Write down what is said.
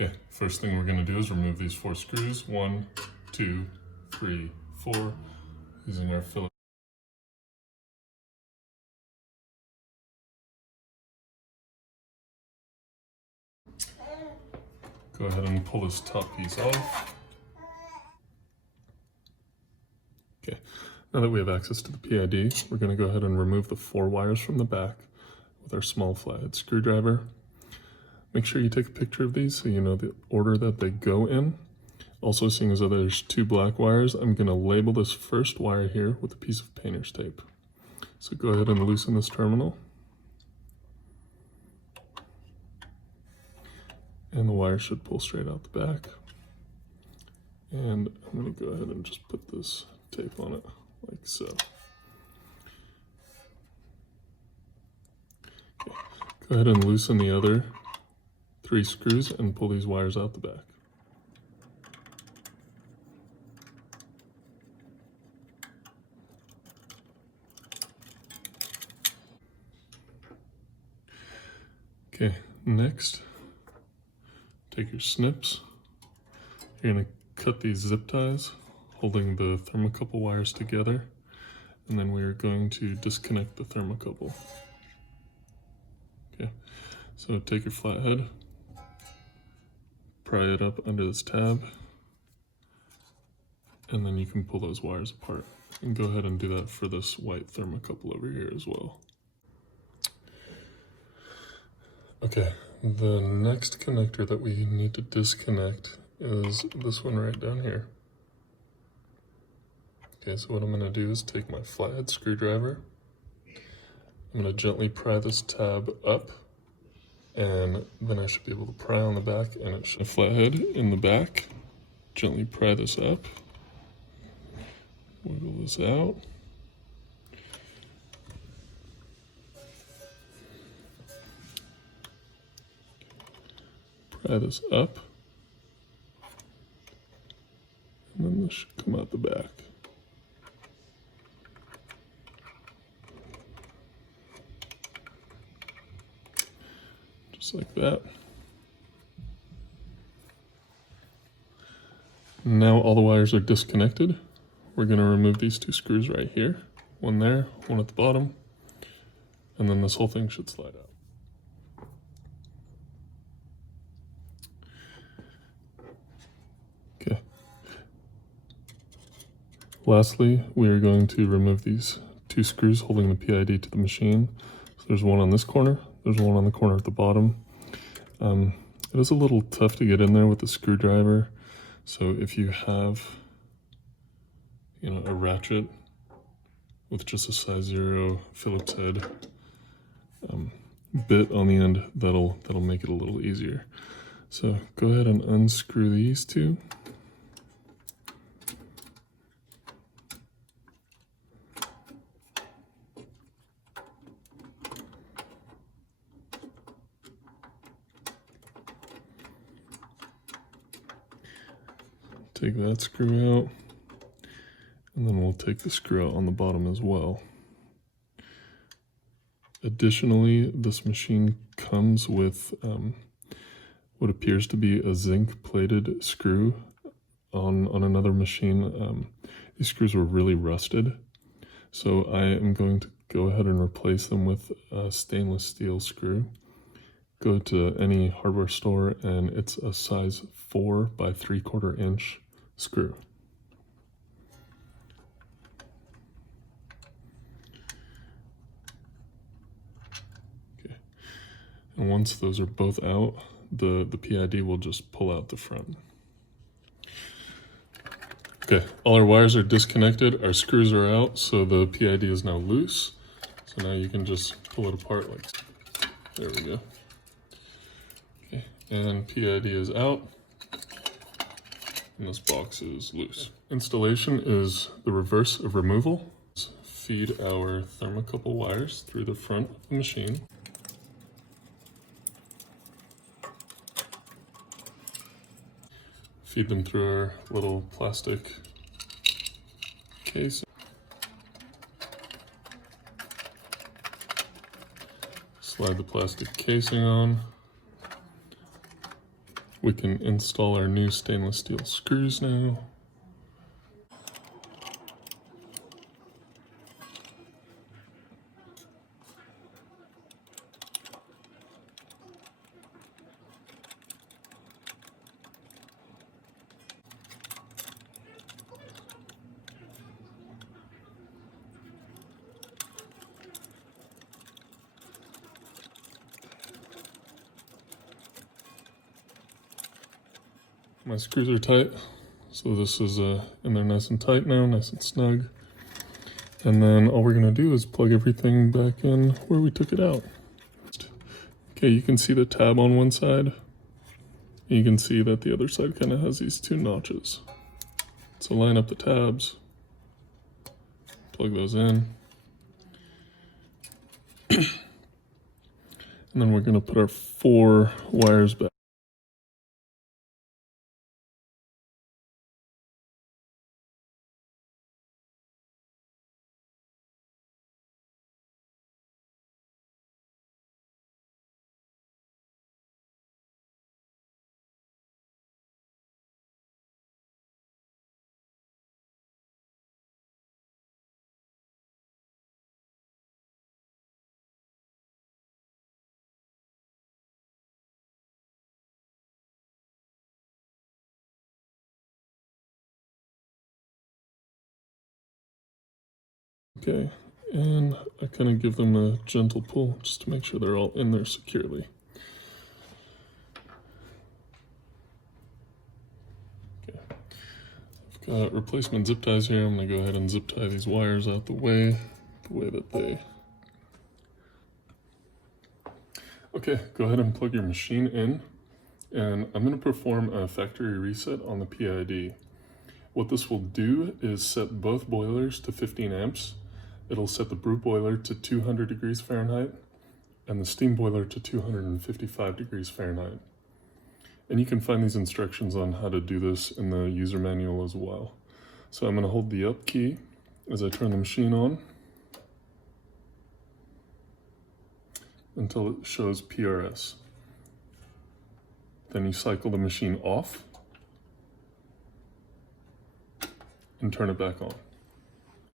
Okay, first thing we're going to do is remove these 4 screws. 1, 2, 3, 4, using our Phillips. Go ahead and pull this top piece off. Okay, now that we have access to the PID, we're going to go ahead and remove the 4 wires from the back with our small flathead screwdriver. Make sure you take a picture of these so you know the order that they go in. Also, seeing as though there's 2 black wires, I'm going to label this first wire here with a piece of painter's tape. So go ahead and loosen this terminal. And the wire should pull straight out the back. And I'm going to go ahead and just put this tape on it like so. Okay. Go ahead and loosen the other 3 screws and pull these wires out the back. Okay, next, take your snips. You're going to cut these zip ties, holding the thermocouple wires together, and then we are going to disconnect the thermocouple. Okay, so take your flathead, pry it up under this tab, and then you can pull those wires apart. And go ahead and do that for this white thermocouple over here as well. Okay, the next connector that we need to disconnect is this one right down here. Okay, so what I'm going to do is take my flathead screwdriver. I'm going to gently pry this tab up, and then I should be able to pry on the back, and it should flathead in the back. Gently pry this up. Wiggle this out. Pry this up, and then this should come out the back. Just like that. Now all the wires are disconnected. We're going to remove these 2 screws right here. One there, one at the bottom, and then this whole thing should slide out. Okay. Lastly, we are going to remove these 2 screws holding the PID to the machine. So there's one on this corner, there's one on the corner at the bottom. It is a little tough to get in there with the screwdriver, so if you have, you know, a ratchet with just a size 0 Phillips head bit on the end, that'll make it a little easier. So go ahead and unscrew these 2. Take that screw out, and then we'll take the screw out on the bottom as well. Additionally, this machine comes with what appears to be a zinc-plated screw. On another machine, these screws were really rusted, so I am going to go ahead and replace them with a stainless steel screw. Go to any hardware store, and it's a size 4 by 3/4 inch screw. Okay, and once those are both out, the PID will just pull out the front. Okay, all our wires are disconnected, our screws are out, so the PID is now loose. So now you can just pull it apart like so. There we go. Okay, and PID is out. And this box is loose. Installation is the reverse of removal. Let's feed our thermocouple wires through the front of the machine. Feed them through our little plastic case. Slide the plastic casing on. We can install our new stainless steel screws now. My screws are tight, so this is in there nice and tight now, nice and snug. And then all we're gonna do is plug everything back in where we took it out. Okay, you can see the tab on one side. You can see that the other side kind of has these two notches. So line up the tabs, plug those in. And then we're gonna put our 4 wires back. Okay, and I kind of give them a gentle pull just to make sure they're all in there securely. Okay, I've got replacement zip ties here. I'm gonna go ahead and zip tie these wires out the way that they. Okay, go ahead and plug your machine in, and I'm gonna perform a factory reset on the PID. What this will do is set both boilers to 15 amps. It'll set the brew boiler to 200 degrees Fahrenheit and the steam boiler to 255 degrees Fahrenheit. And you can find these instructions on how to do this in the user manual as well. So I'm gonna hold the up key as I turn the machine on until it shows PRS. Then you cycle the machine off and turn it back on.